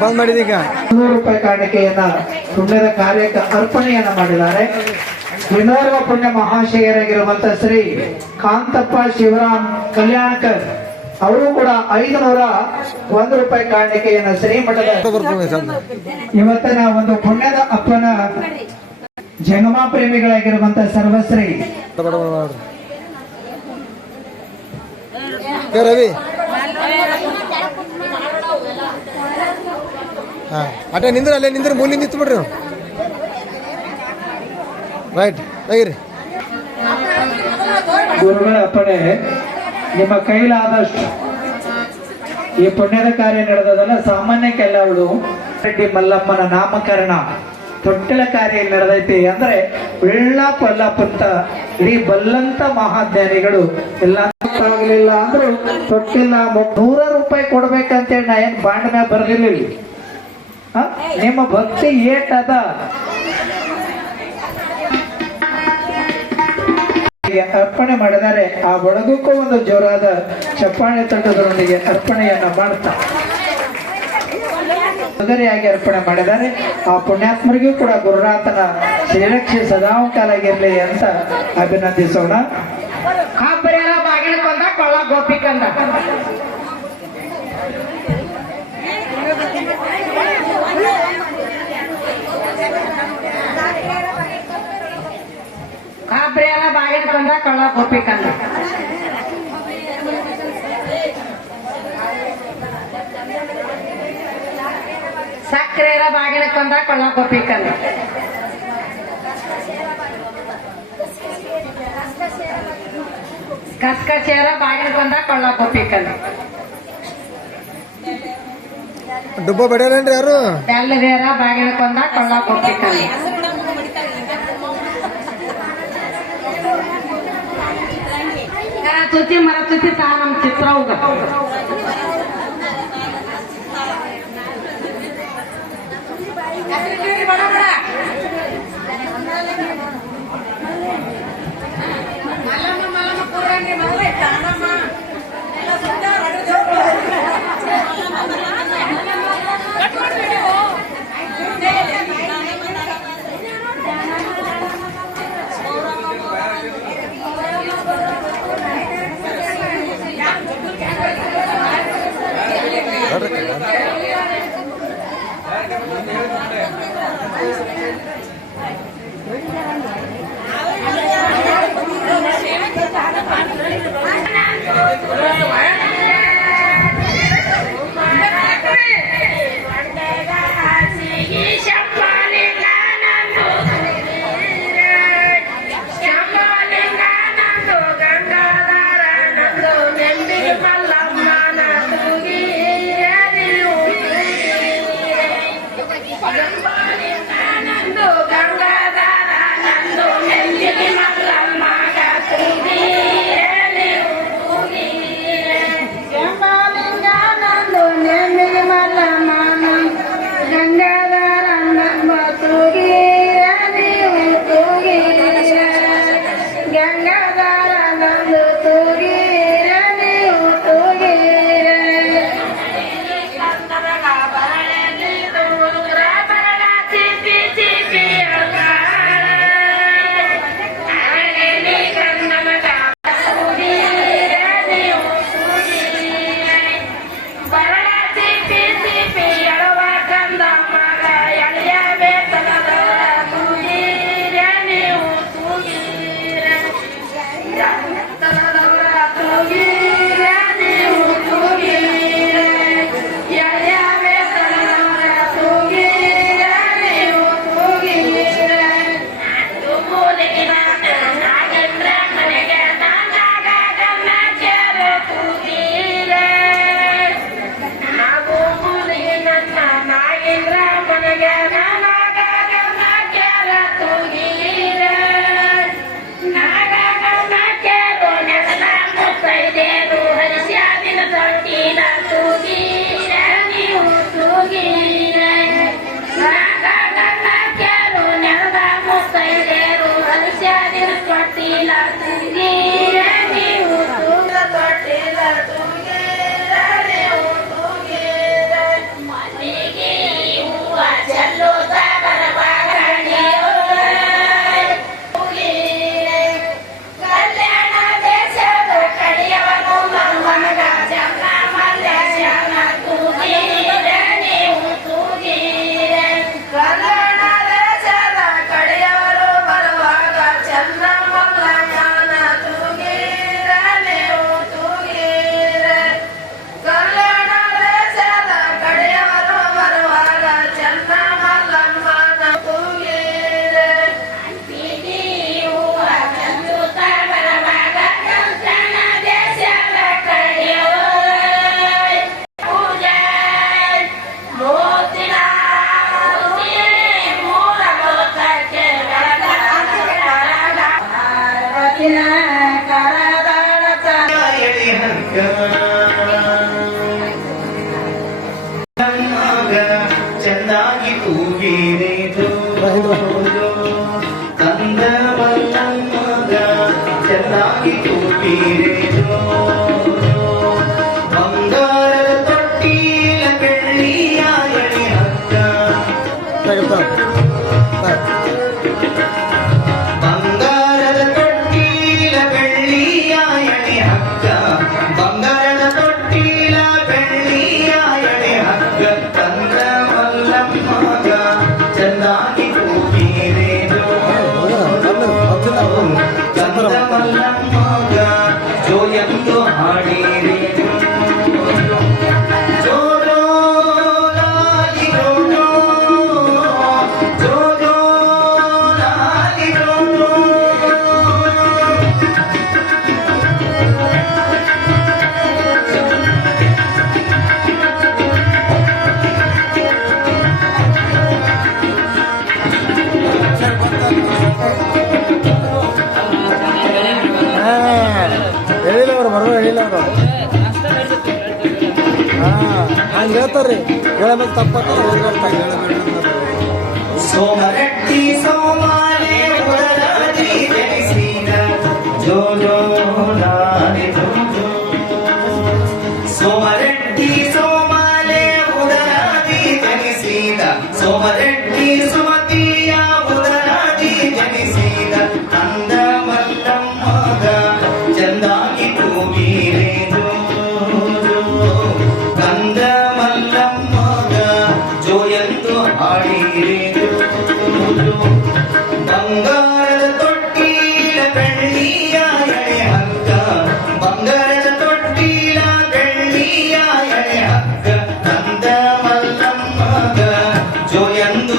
ಬಂದ್ ಮಾಡಿದೀಗ 100 ರೂಪಾಯಿ ಕಾಣಿಕೆಯನ್ನ ಪುಣ್ಯದ ಕಾರ್ಯಕ್ಕೆ ಅರ್ಪಣೆಯನ್ನ ಮಾಡಿದ್ದಾರೆ. ವಿನೋರ್ವ ಪುಣ್ಯ ಮಹಾಶಯರಾಗಿರುವಂತಹ ಶ್ರೀ ಕಾಂತಪ್ಪ ಶಿವರಾಮ್ ಕಲ್ಯಾಣಕರ್ ಅವರು ಕೂಡ 501 ರೂಪಾಯಿ ಕಾಣಿಕೆಯನ್ನ ಶ್ರೀಮಠದ ಇವತ್ತಿನ ಒಂದು ಪುಣ್ಯದ ಅಪ್ಪನ ಜಂಗಮ ಪ್ರೇಮಿಗಳಾಗಿರುವಂತಹ ಸರ್ವಶ್ರೀ ರವಿ ಅಟೇ ನಿಂದ್ರ ಅಲ್ಲೇ ನಿಂದ್ರ ಮೂಲಿ ನಿಂತು ಬಿಡ್ರಿ ರೈಟ್ ತೆಗಿರಿ. ಗುರುಗಳ ಅಪ್ಪಣೆ ನಿಮ್ಮ ಕೈಲಾದಷ್ಟು ಈ ಪುಣ್ಯದ ಕಾರ್ಯ ನಡೆದದಲ್ಲ ಸಾಮಾನ್ಯಕ್ಕೆಲ್ಲ ಅವಳು ರೆಡ್ಡಿ ಮಲ್ಲಮ್ಮನ ನಾಮಕರಣ ತೊಟ್ಟಿಲ ಕಾರ್ಯ ನಡೆದೈತಿ ಅಂದ್ರೆ ಉಳ್ಳ ಕೊಲ್ಲಪ್ಪಂತ ಇಡೀ ಬಲ್ಲಂತ ಮಹಾಜ್ಞಾನಿಗಳು ಎಲ್ಲ ಆಗಲಿಲ್ಲ ಅಂದ್ರು ತೊಟ್ಟಿಲ್ಲ 100 ರೂಪಾಯಿ ಕೊಡ್ಬೇಕಂತೇಳಿ ನಾ ಏನ್ ಬಾಂಡ್ ಮ್ಯಾಗ ಬರ್ದಿರ್ಲಿಲ್ಲ. ನಿಮ್ಮ ಭಕ್ತಿ ಏಟದ ಅರ್ಪಣೆ ಮಾಡಿದ್ದಾರೆ. ಆ ಬಡಗಕ್ಕೂ ಒಂದು ಜೋರಾದ ಚಪ್ಪಾಳೆ ತಟ್ಟದರೊಂದಿಗೆ ಅರ್ಪಣೆಯನ್ನ ಮಾಡ್ತಾ ಸದರಿಯಾಗಿ ಅರ್ಪಣೆ ಮಾಡಿದ್ದಾರೆ. ಆ ಪುಣ್ಯಾತ್ಮರಿಗೂ ಕೂಡ ಗುರುನಾಥನ ಶ್ರೀರಕ್ಷೆ ಸದಾಕಾಲಾಗಿರ್ಲಿ ಅಂತ ಅಭಿನಂದಿಸೋಣ. ಬಾಗಿಲಕೊಂದ ಕೊಳ್ಳ ಗೋಪಿಕಂದ ಕಾಬ್ರಿಯಲ ಬಾಗಿಲಕೊಂದ ಕೊಳ್ಳ ಗೋಪಿಕಂದ ಸಕ್ರೆಯರ ಬಾಗಿಲಕೊಂದ ಕೊಳ್ಳ ಗೋಪಿಕಂದ ಕಸ್ಕಚೇರ ಬಾಗಿಲಕೊಂದ ಕೊಳ್ಳ ಗೋಪಿಕಂದ ಡುಬ್ಬ ಬಡಿಯಲ್ಲೇನ್ರಿ ಯಾರು ಎಲ್ಲದೇರ ಬಾಗಿಲಕೊಂದ ಕೊಳ್ಳ ಗೋಪಿಕಂದ ತುತಿ ಮರ ತುತಿ ತಾ ನಮ್ಮ ಚಿತ್ರ ಚೆಂದಾಗಿ ತೂಗಿರೇದು ಕಂದ ಮಲ್ಲಮ್ಮಗ ಚೆನ್ನಾಗಿ ತೂಗಿರೇದು ಬಂಗಾರದ ತೊಟ್ಟಿಲ ಬೆಳ್ಳಿಯ ಎಳೆ ಹಕ್ಕ ಬಂಗಾರದ ತೊಟ್ಟಿಲ ಬೆಳ್ಳಿಯ ಎಳೆ ಹಕ್ಕ ಬಂಗಾರದ ತೊಟ್ಟಿಲ ಬೆಳ್ಳಿಯ ಎಳೆ ಹಕ್ಕ ಕಂದ ಮಲ್ಲಮ್ಮಗ ಚೆನ್ನಾಗಿ ತೂಗಿರೇದು ಕಂದ ಮಲ್ಲಮ್ಮಗ ಜೋಯಂದು ಹಾಡಿರೆ ಹೇಳಿಲ್ಲ ಅವ್ರು ಬರೋ ಹೇಳಿಲ್ಲ ಅವರು ಹಂಗೆ ಹೇಳ್ತಾರ್ರಿ ಹೇಳಬೇಕು ತಪ್ಪ ಸೋಮರೆಡ್ಡಿ ಸೋಮಾಲೆ ಉದರಾದಿ ಜನಿಸಿದ ಜೋ ಜೋ ನಾರಿ ಜೋ ಜೋ ಸೋಮರೆಡ್ಡಿ ಸೋಮಾಲೆ ಉದರಾದಿ ಜನಿಸಿದ ಸೋಮರೆಡ್ಡಿ ಸುಮತಿಯ ಉದರಾದಿ ಜನಿಸಿದ ಕಂದ ಮಲ್ಲಮ್ಮಗ ಚಂದಾಗಿ ತೂಗಿರೇದು ಕಂದ ಮಲ್ಲಮ್ಮಗ ಜೋಯಂದು ಹಾಡಿರೇದು ಬಂಗಾರದ ತೊಟ್ಟಿಲ ಬೆಳ್ಳಿಯ ಎಳೆ ಹಕ್ಕ ಬಂಗಾರದ ತೊಟ್ಟಿಲ ಬೆಳ್ಳಿಯ ಎಳೆ ಹಕ್ಕ ಕಂದ ಮಲ್ಲಮ್ಮಗ ಜೋಯಂದು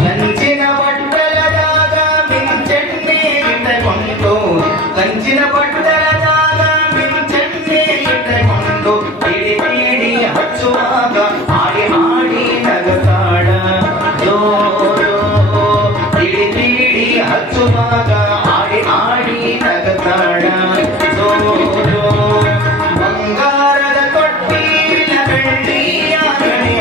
ಕಂಚಿನ ಬಟ್ಟಲದಾಗ ಮಿಂಚೆಣ್ಣೆ ಇಟ್ಟುಕೊಂಡು ಕಂಚಿನ ಬಟ್ಟಲದಾಗ ಮಿಂಚೆಣ್ಣೆ ಇಟ್ಟುಕೊಂಡು ಪಿಡಿ ಪಿಡಿ ಹಚ್ಚುವಾಗ ಹಾಡಿ ಹಾಡಿ ನಗತಾಡ ಜೋ ಜೋ ಪಿಡಿ ಪಿಡಿ ಹಚ್ಚುವಾಗ ಹಾಡಿ ಹಾಡಿ ನಗತಾಡ ಜೋ ಜೋ ಬಂಗಾರದ ತೊಟ್ಟಿಲ ಬೆಳ್ಳಿಯ ಎಳೆ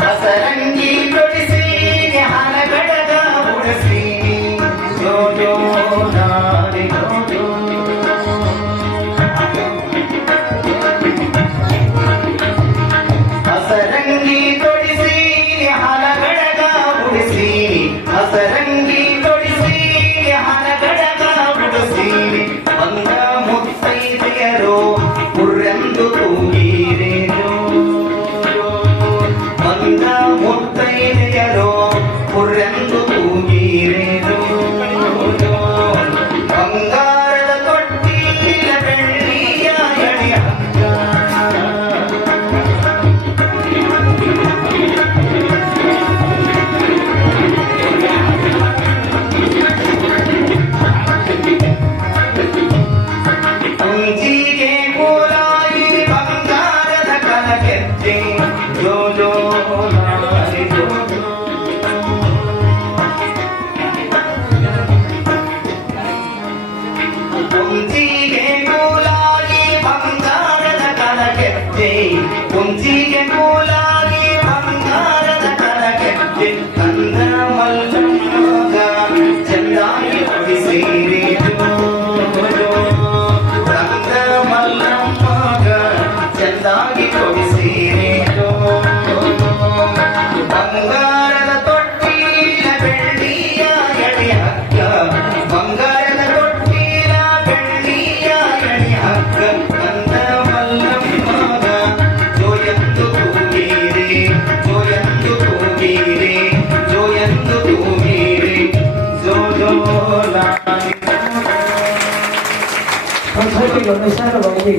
ಹಸರಂಗಿ ತೊಡಿಸಿ ಹಣಗಡಗ ಉಡಿಸಿ ಜೋ ಜೋ ನಾರಿ ಜೋ ಜೋ ಹಸರಂಗಿ ತೊಡಿಸಿ ಹಣಗಡಗ ಉಡಿಸಿ ಹಸರಂಗಿ ತೊಡಿಸಿ ಹಣಗಡಗ ಉಡಿಸಿ ಬಂದ ಮುತ್ತೈದೆಯರು ಉರ್ರೆಂದು ತೂಗಿರೇನು ಬಂದ ಮುತ್ತೈದೆಯರು ಉರ್ರೆಂದು ತೂಗಿರೇನು ಬಂಗಾರದ ತೊಟ್ಟಿಲ ಬೆಳ್ಳಿಯ ಎಳೆ ಹಕ್ಕ ಕುಂಚಿಗೆ ಕೋಲಾಯಿ ಬಂಗಾರದ ಕಲಗೆಜ್ಜೆ ಜೋ ಜೋ ನಾರಿ ಜೋ ಜೋ ಕುಂಚಿಗೆ ಕೋಲಾಯಿ ಬಂಗಾರದ ಕಲಗೆಜ್ಜೆ ಕುಂಚಿಗೆ ಕೋಲಾಯಿ ಬಂಗಾರದ ಕಲಗೆಜ್ಜೆ ಕಂದ ಮಲ್ಲಮ್ಮಗ ಚಂದಾಗಿ ಹೊಡಿಸಿರಿ ಕಂದ ಮಲ್ಲಮ್ಮಗ ಚಂದಾಗಿ ಕೊಡಿಸಿರೇನು ಬಂಗಾರದ ತೊಟ್ಟಿಲ ಬೆಳ್ಳಿಯ ಎಳೆ ಹಕ್ಕ ಬಂಗಾರದ ತೊಟ್ಟಿಲ ಬೆಳ್ಳಿಯ ಎಳೆ ಹಕ್ಕ ಕಂದ ಮಲ್ಲಮ್ಮಗ ಜೋಯಂದು ತೂಗಿರೆ ಜೋಯಂದು ತೂಗಿರೆ ಜೋಯಂದು ತೂಗಿರೆ ಜೋ ಜೋ ನಾರಿ ಸಂಸ್ಕೃತಿಗೆ ಅನುಸಾರವಾಗಿ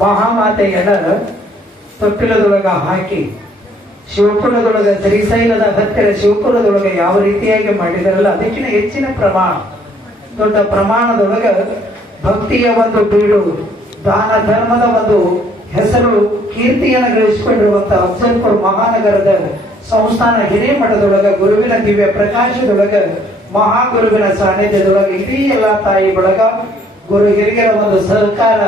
ಮಹಾಮಾತೆಯರ ತೊಟ್ಟಿಲದೊಳಗ ಹಾಕಿ ಶಿವಪುರದೊಳಗೆ ಶ್ರೀಶೈಲದ ಹತ್ತಿರ ಶಿವಪುರದೊಳಗೆ ಯಾವ ರೀತಿಯಾಗಿ ಮಾಡಿದಾರಲ್ಲ ಅದಕ್ಕಿಂತ ಹೆಚ್ಚಿನ ಪ್ರಮಾಣ ದೊಡ್ಡ ಪ್ರಮಾಣದೊಳಗೆ ಭಕ್ತಿಯ ಒಂದು ಬೀಡು ದಾನ ಧರ್ಮದ ಒಂದು ಹೆಸರು ಕೀರ್ತಿಯನ್ನು ಗಳಿಸಿಕೊಂಡಿರುವಂತಹ ಅಫಜಲ್ಪುರ ಮಹಾನಗರದ ಸಂಸ್ಥಾನ ಹಿರೇಮಠದೊಳಗ ಗುರುವಿನ ದಿವ್ಯ ಪ್ರಕಾಶದೊಳಗ ಮಹಾಗುರುವಿನ ಸಾನ್ನಿಧ್ಯದೊಳಗೆ ಇಡೀ ಎಲ್ಲ ತಾಯಿ ಬಳಗ ಗುರು ಹಿರಿಯರ ಒಂದು ಸಹಕಾರ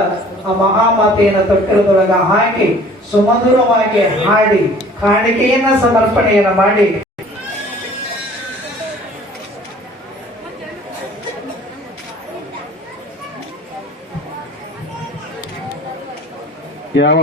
ಆ ಮಹಾಮಾತೆಯನ್ನ ತೊಟ್ಟಿಲದೊಳಗ ಹಾಕಿ ಸುಮಧುರವಾಗಿ ಹಾಡಿ ಕಾಣಿಕೆಯನ್ನ ಸಮರ್ಪಣೆಯನ್ನ ಮಾಡಿ ಯಾವ